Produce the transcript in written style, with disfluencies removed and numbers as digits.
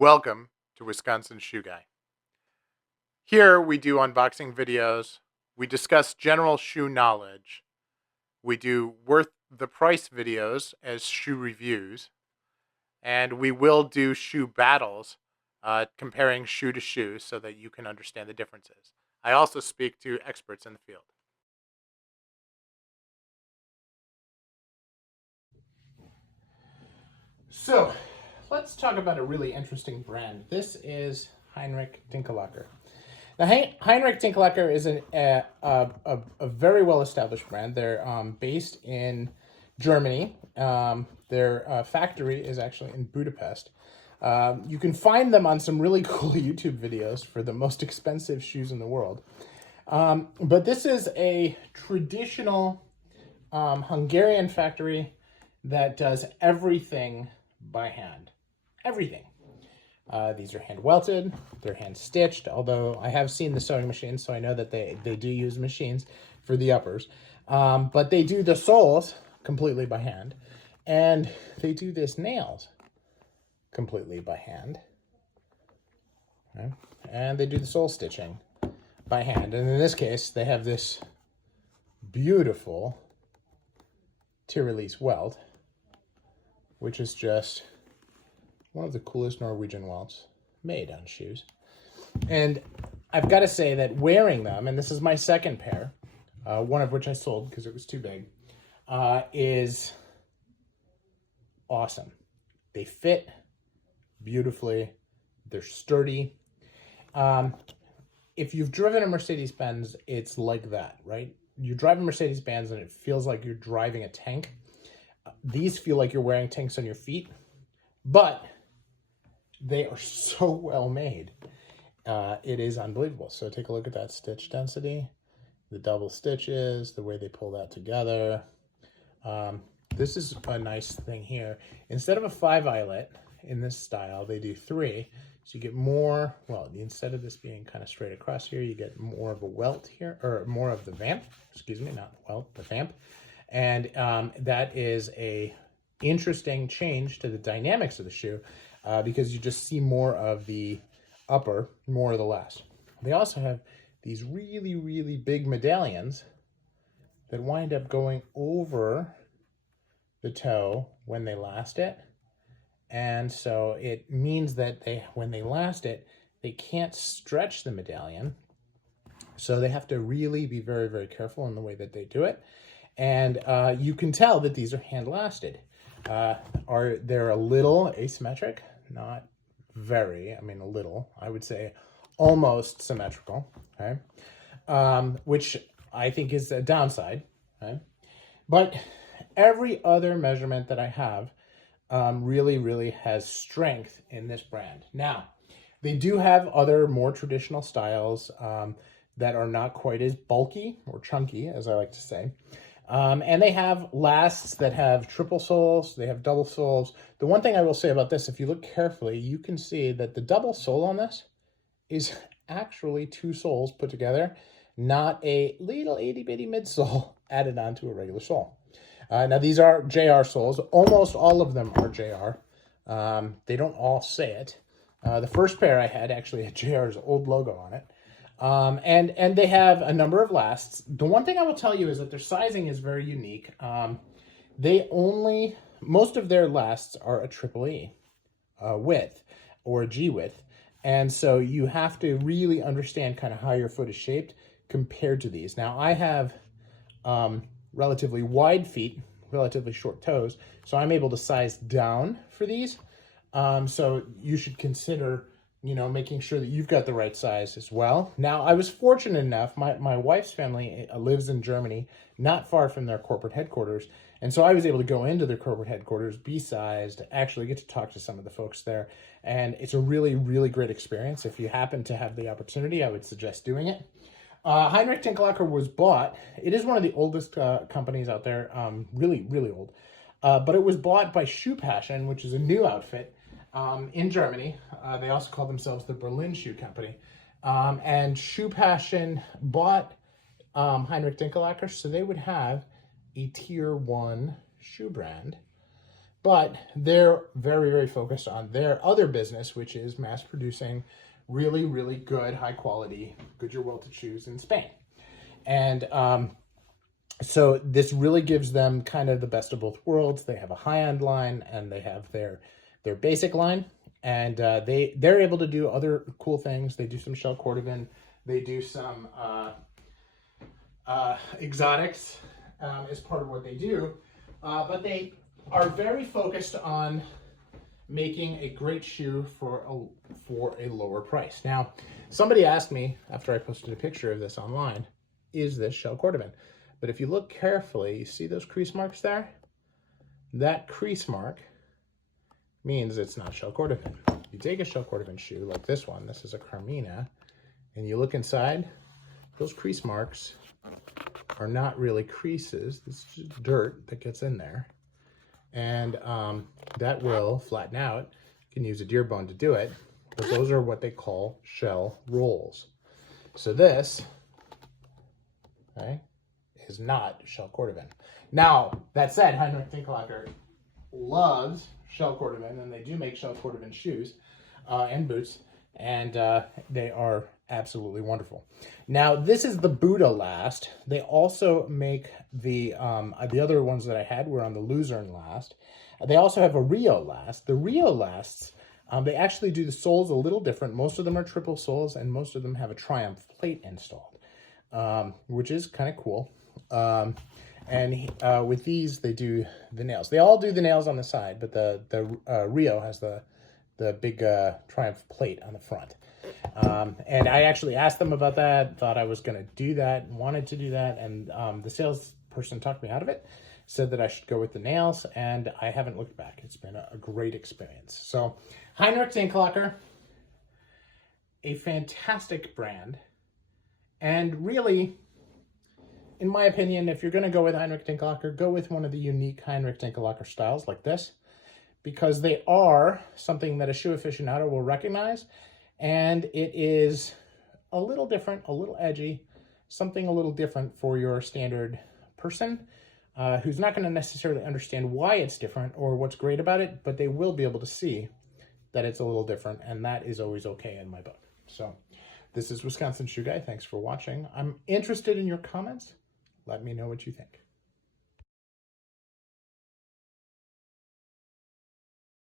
Welcome to Wisconsin Shoe Guy. Here we do unboxing videos, we discuss general shoe knowledge, we do worth the price videos as shoe reviews, and we will do shoe battles, comparing shoe to shoe so that you can understand the differences. I also speak to experts in the field. So, let's talk about a really interesting brand. This is Heinrich Dinkelacker. Now, Heinrich Dinkelacker is a very well-established brand. They're based in Germany. Their factory is actually in Budapest. You can find them on some really cool YouTube videos for the most expensive shoes in the world. But this is a traditional Hungarian factory that does everything by hand. Everything. These are hand welted, they're hand stitched, although I have seen the sewing machines, so I know that they do use machines for the uppers. But they do the soles completely by hand, and they do this nails completely by hand. Okay. And they do the sole stitching by hand. And in this case, they have this beautiful Tyrolese welt, which is just one of the coolest Norwegian welts made on shoes. And I've got to say that wearing them, and this is my second pair, one of which I sold because it was too big, is awesome. They fit beautifully. They're sturdy. If you've driven a Mercedes-Benz, it's like that, right? You drive a Mercedes-Benz and it feels like you're driving a tank. These feel like you're wearing tanks on your feet, but they are so well made. It is unbelievable. So take a look at that stitch density, the double stitches, the way they pull that together. This is a nice thing here. Instead of a 5 eyelet in this style, they do 3. So you get more, well, instead of this being kind of straight across here, you get more of a welt here, or more of the vamp, excuse me, not the welt, the vamp. And that is a interesting change to the dynamics of the shoe because you just see more of the upper, more of the last. They also have these really, really big medallions that wind up going over the toe when they last it. And so it means that when they last it, they can't stretch the medallion. So they have to really be very, very careful in the way that they do it. And you can tell that these are hand lasted. They're a little asymmetric, not very, I mean a little, I would say almost symmetrical, okay? Which I think is a downside, okay? But every other measurement that I have really, really has strength in this brand. Now, they do have other more traditional styles that are not quite as bulky or chunky, as I like to say. And they have lasts that have triple soles, they have double soles. The one thing I will say about this, if you look carefully, you can see that the double sole on this is actually 2 soles put together, not a little itty bitty midsole added onto a regular sole. Now these are JR soles. Almost all of them are JR. They don't all say it. The first pair I had actually had JR's old logo on it. And they have a number of lasts. The one thing I will tell you is that their sizing is very unique. Most of their lasts are a triple E width or a G width. And so you have to really understand kind of how your foot is shaped compared to these. Now I have relatively wide feet, relatively short toes, so I'm able to size down for these. So you should consider making sure that you've got the right size as well. Now, I was fortunate enough, my wife's family lives in Germany, not far from their corporate headquarters. And so I was able to go into their corporate headquarters, be sized, actually get to talk to some of the folks there. And it's a really, really great experience. If you happen to have the opportunity, I would suggest doing it. Heinrich Dinkelacker was bought. It is one of the oldest companies out there, really, really old. But it was bought by Shoe Passion, which is a new outfit. In Germany. They also call themselves the Berlin Shoe Company. And Shoe Passion bought Heinrich Dinkelacker, so they would have a tier 1 shoe brand but they're very, very focused on their other business, which is mass producing really, really good, high quality Goodyear welted shoes in Spain. And so this really gives them kind of the best of both worlds. They have a high-end line and they have their basic line, and they're able to do other cool things. They do some shell cordovan, they do some exotics as part of what they do, but they are very focused on making a great shoe for a lower price. Now, somebody asked me after I posted a picture of this online, is this shell cordovan? But if you look carefully, you see those crease marks there? That crease mark means it's not shell cordovan. You take a shell cordovan shoe like this one, this is a Carmina, and you look inside, those crease marks are not really creases. It's just dirt that gets in there. And that will flatten out. You can use a deer bone to do it, but those are what they call shell rolls. So this, okay, is not shell cordovan. Now, that said, Heinrich Dinkelacker loves shell cordovan, and they do make shell cordovan shoes and boots, and they are absolutely wonderful. Now, this is the Buddha last. They also make the other ones that I had were on the Luzerne last. They also have a Rio last. The Rio lasts, they actually do the soles a little different. Most of them are triple soles, and most of them have a Triumph plate installed, which is kind of cool. And with these, they do the nails. They all do the nails on the side, but the Rio has the big Triumph plate on the front. And I actually asked them about that, thought I was going to do that, wanted to do that, and the salesperson talked me out of it, said that I should go with the nails, and I haven't looked back. It's been a great experience. So Heinrich Dinkelacker, a fantastic brand, and really, in my opinion, if you're going to go with Heinrich Dinkelacker, go with one of the unique Heinrich Dinkelacker styles like this, because they are something that a shoe aficionado will recognize, and it is a little different, a little edgy, something a little different for your standard person who's not going to necessarily understand why it's different or what's great about it, but they will be able to see that it's a little different, and that is always okay in my book. So this is Wisconsin Shoe Guy. Thanks for watching. I'm interested in your comments. Let me know what you think.